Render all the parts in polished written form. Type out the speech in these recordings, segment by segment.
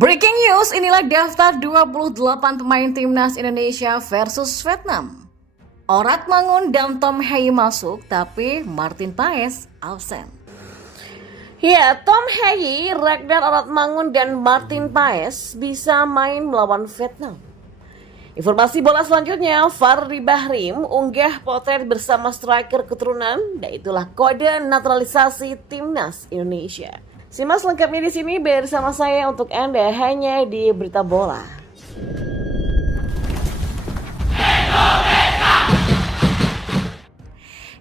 Breaking news, inilah daftar 28 pemain timnas Indonesia versus Vietnam. Orat Mangun dan Tom Hei masuk, tapi Martin Paes absen. Ya, Tom Hei, Ragnar Orat Mangun dan Martin Paes bisa main melawan Vietnam. Informasi bola selanjutnya, Fahri Bahrim unggah potret bersama striker keturunan, dan itulah kode naturalisasi timnas Indonesia. Simak lengkapnya di sini bersama saya untuk Anda hanya di Berita Bola.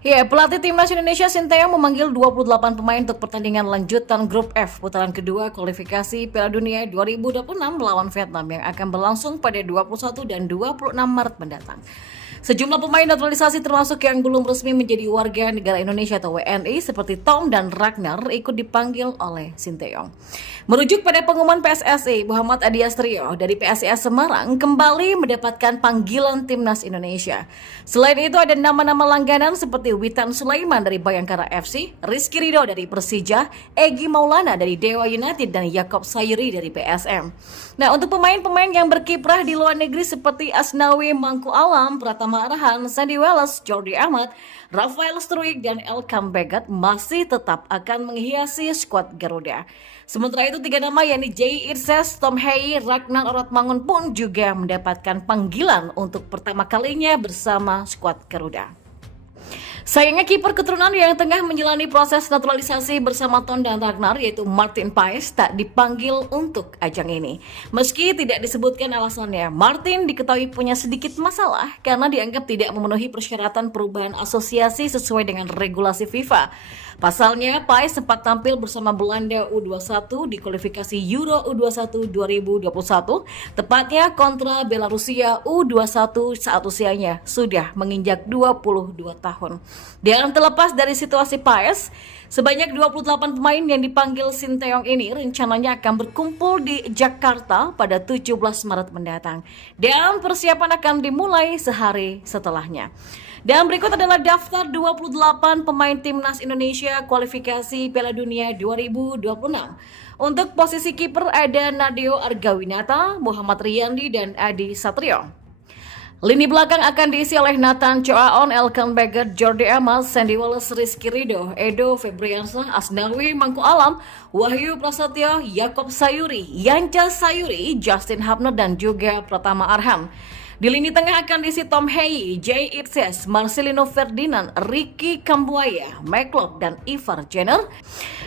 Ya, pelatih timnas Indonesia Sinteyong memanggil 28 pemain untuk pertandingan lanjutan Grup F putaran kedua kualifikasi Piala Dunia 2026 melawan Vietnam yang akan berlangsung pada 21 dan 26 Maret mendatang. Sejumlah pemain naturalisasi termasuk yang belum resmi menjadi warga negara Indonesia atau WNI seperti Tom dan Ragnar ikut dipanggil oleh Sinteyong. Merujuk pada pengumuman PSSI, Muhammad Adiastrio dari PSIS Semarang kembali mendapatkan panggilan timnas Indonesia. Selain itu ada nama-nama langganan seperti Witan Sulaiman dari Bayangkara FC, Rizky Ridho dari Persija, Egy Maulana dari Dewa United dan Yakob Sayuri dari PSM. Nah, untuk pemain-pemain yang berkiprah di luar negeri seperti Asnawi Mangku Alam, Pratama Arhan, Sandy Wallace, Jordi Amat, Rafael Struijk dan Elkam Begat masih tetap akan menghiasi skuad Garuda. Sementara itu 3 nama yakni Jay Irses, Tom Hei, Ragnar Orat Mangun pun juga mendapatkan panggilan untuk pertama kalinya bersama skuad Garuda. Sayangnya kiper keturunan yang tengah menjalani proses naturalisasi bersama Tom dan Ragnar yaitu Martin Paes tak dipanggil untuk ajang ini. Meski tidak disebutkan alasannya, Martin diketahui punya sedikit masalah karena dianggap tidak memenuhi persyaratan perubahan asosiasi sesuai dengan regulasi FIFA. Pasalnya, Paes sempat tampil bersama Belanda U21 di kualifikasi Euro U21 2021, tepatnya kontra Belarusia U21 saat usianya sudah menginjak 22 tahun. Dan terlepas dari situasi Paes, sebanyak 28 pemain yang dipanggil Sinteyong ini rencananya akan berkumpul di Jakarta pada 17 Maret mendatang. Dan persiapan akan dimulai sehari setelahnya. Dan berikut adalah daftar 28 pemain timnas Indonesia kualifikasi Piala Dunia 2026. Untuk posisi kiper ada Nadeo Argawinata, Muhammad Riyandi, dan Adi Satrio. Lini belakang akan diisi oleh Nathan Choaon, Elkan Begat, Jordi Amat, Sandy Wallace, Rizky Ridho, Edo Febriansah, Asnawi Mangku Alam, Wahyu Prasetyo, Yakob Sayuri, Yanca Sayuri, Justin Hapner, dan juga Pratama Arhan. Di lini tengah akan diisi Tom Hei, Jay Irses, Marcelino Ferdinand, Ricky Kambuaya, McLeod, dan Ivar Jenner.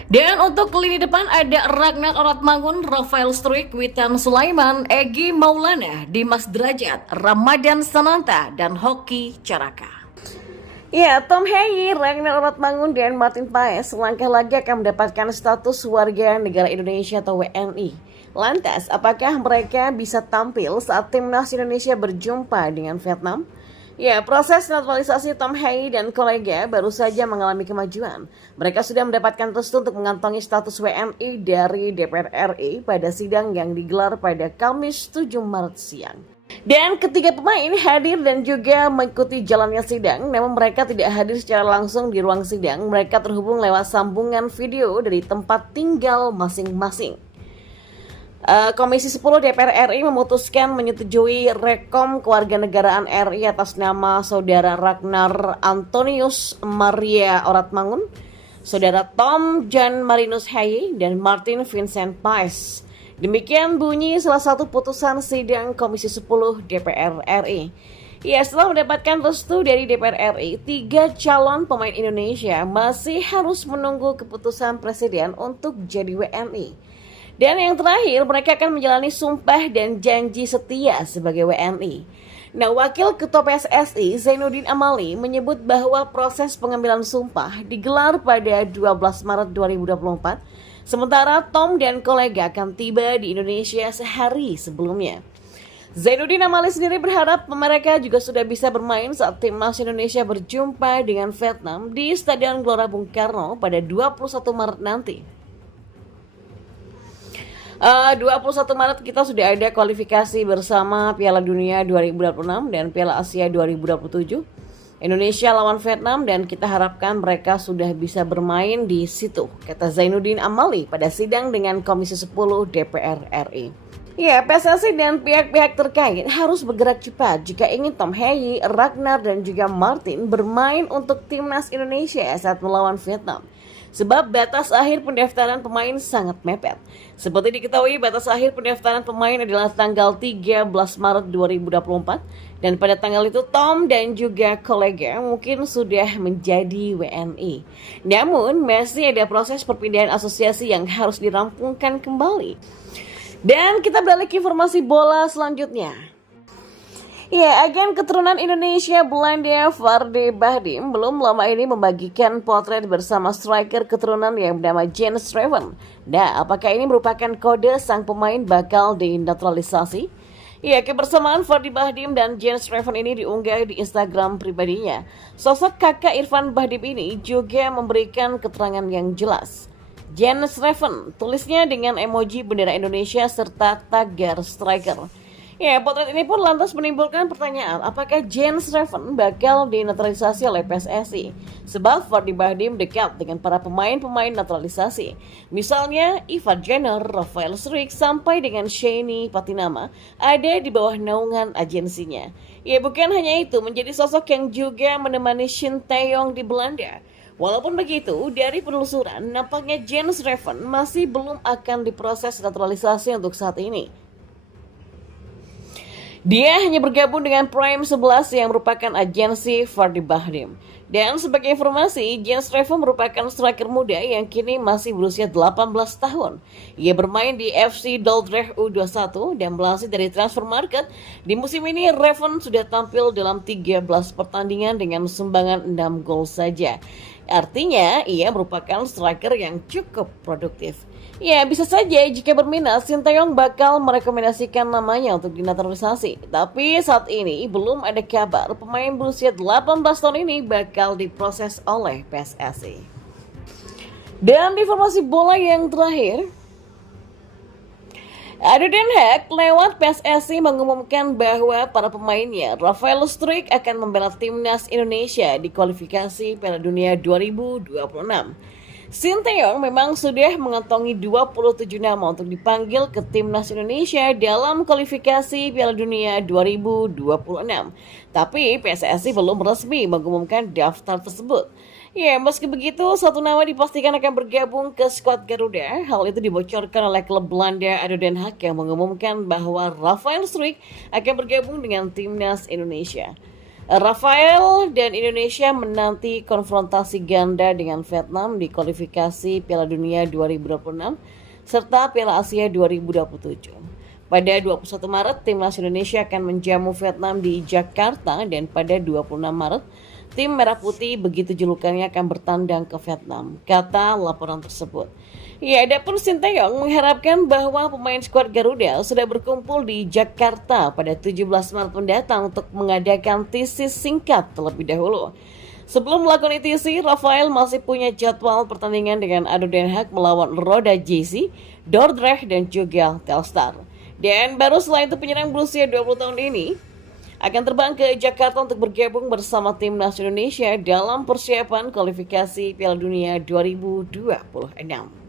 Dan untuk lini depan ada Ragnar Orat Mangun, Rafael Struijk, Witan Sulaiman, Egy Maulana, Dimas Derajat, Ramadan Sananta, dan Hoki Caraka. Ya, Tom Hei, Ragnar Orat Mangun, dan Martin Paes selangkah lagi akan mendapatkan status warga negara Indonesia atau WNI. Lantas, apakah mereka bisa tampil saat timnas Indonesia berjumpa dengan Vietnam? Ya, proses naturalisasi Tom Hei dan kolega baru saja mengalami kemajuan. Mereka sudah mendapatkan restu untuk mengantongi status WNI dari DPR RI pada sidang yang digelar pada Kamis 7 Maret siang. Dan ketiga pemain hadir dan juga mengikuti jalannya sidang, namun mereka tidak hadir secara langsung di ruang sidang. Mereka terhubung lewat sambungan video dari tempat tinggal masing-masing. Komisi 10 DPR RI memutuskan menyetujui rekom kewarganegaraan RI atas nama Saudara Ragnar Antonius Maria Orat Mangun, Saudara Tom Jan Marinus Hei, dan Martin Vincent Paes. Demikian bunyi salah satu putusan sidang Komisi 10 DPR RI. Ya, setelah mendapatkan restu dari DPR RI, 3 calon pemain Indonesia masih harus menunggu keputusan Presiden untuk jadi WNI. Dan yang terakhir, mereka akan menjalani sumpah dan janji setia sebagai WNI. Nah, Wakil Ketua PSSI Zainuddin Amali menyebut bahwa proses pengambilan sumpah digelar pada 12 Maret 2024, sementara Tom dan kolega akan tiba di Indonesia sehari sebelumnya. Zainuddin Amali sendiri berharap mereka juga sudah bisa bermain saat timnas Indonesia berjumpa dengan Vietnam di Stadion Gelora Bung Karno pada 21 Maret nanti. 21 Maret kita sudah ada kualifikasi bersama Piala Dunia 2026 dan Piala Asia 2027. Indonesia lawan Vietnam dan kita harapkan mereka sudah bisa bermain di situ, kata Zainuddin Amali pada sidang dengan Komisi 10 DPR RI. Ya, PSSI dan pihak-pihak terkait harus bergerak cepat jika ingin Tom Hei, Ragnar, dan juga Martin bermain untuk timnas Indonesia saat melawan Vietnam. Sebab batas akhir pendaftaran pemain sangat mepet. Seperti diketahui, batas akhir pendaftaran pemain adalah tanggal 13 Maret 2024. Dan pada tanggal itu Tom dan juga kolega mungkin sudah menjadi WNI. Namun masih ada proses perpindahan asosiasi yang harus dirampungkan kembali. Dan kita beralih ke informasi bola selanjutnya. Ya, agen keturunan Indonesia Belanda Vardy Bahdim belum lama ini membagikan potret bersama striker keturunan yang bernama Jens Schreven. Nah, apakah ini merupakan kode sang pemain bakal dinaturalisasi? Ya, kebersamaan Vardy Bahdim dan Jens Schreven ini diunggah di Instagram pribadinya. Sosok kakak Irfan Bahdim ini juga memberikan keterangan yang jelas. Jens Schreven, tulisnya dengan emoji bendera Indonesia serta tagar striker. Ya, potret ini pun lantas menimbulkan pertanyaan, apakah Jens Schreven bakal dinaturalisasi oleh PSSI? Sebab Vardy Bahdim dekat dengan para pemain-pemain naturalisasi. Misalnya, Ivan Jenner, Rafael Struijk, sampai dengan Shani Patinama ada di bawah naungan agensinya. Ya, bukan hanya itu, menjadi sosok yang juga menemani Shin Tae-yong di Belanda. Walaupun begitu, dari penelusuran, nampaknya Jens Schreven masih belum akan diproses naturalisasi untuk saat ini. Dia hanya bergabung dengan Prime 11 yang merupakan agensi Vardy Bahdim. Dan sebagai informasi, Jens Schreven merupakan striker muda yang kini masih berusia 18 tahun. Ia bermain di FC Dordrecht U21 dan berhasil dari transfer market. Di musim ini, Schreven sudah tampil dalam 13 pertandingan dengan sumbangan 6 gol saja. Artinya, ia merupakan striker yang cukup produktif. Ya, bisa saja jika berminat, Shin Tae-yong bakal merekomendasikan namanya untuk dinaturalisasi. Tapi saat ini belum ada kabar pemain berusia 18 tahun ini bakal diproses oleh PSSI. Dan informasi bola yang terakhir, Ado Den Haag lewat PSSI mengumumkan bahwa para pemainnya Rafael Struijk akan membela timnas Indonesia di kualifikasi Piala Dunia 2026. Shin Tae-yong memang sudah mengantongi 27 nama untuk dipanggil ke timnas Indonesia dalam kualifikasi Piala Dunia 2026. Tapi PSSI belum resmi mengumumkan daftar tersebut. Ya, meski begitu, satu nama dipastikan akan bergabung ke skuad Garuda. Hal itu dibocorkan oleh klub Belanda Ado Den Haag yang mengumumkan bahwa Rafael Struijk akan bergabung dengan timnas Indonesia. Rafael dan Indonesia menanti konfrontasi ganda dengan Vietnam di kualifikasi Piala Dunia 2026 serta Piala Asia 2027. Pada 21 Maret, timnas Indonesia akan menjamu Vietnam di Jakarta dan pada 26 Maret, tim Merah Putih begitu julukannya akan bertandang ke Vietnam, kata laporan tersebut. Ya, adapun Shin Tae-yong mengharapkan bahwa pemain skuad Garuda sudah berkumpul di Jakarta pada 17 Maret mendatang untuk mengadakan tesis singkat terlebih dahulu. Sebelum melakukan ITC, Rafael masih punya jadwal pertandingan dengan Ado Den Haag melawan Roda JC, Dordrecht, dan juga Telstar. Dan baru setelah itu penyerang berusia 20 tahun ini akan terbang ke Jakarta untuk bergabung bersama timnas Indonesia dalam persiapan kualifikasi Piala Dunia 2026.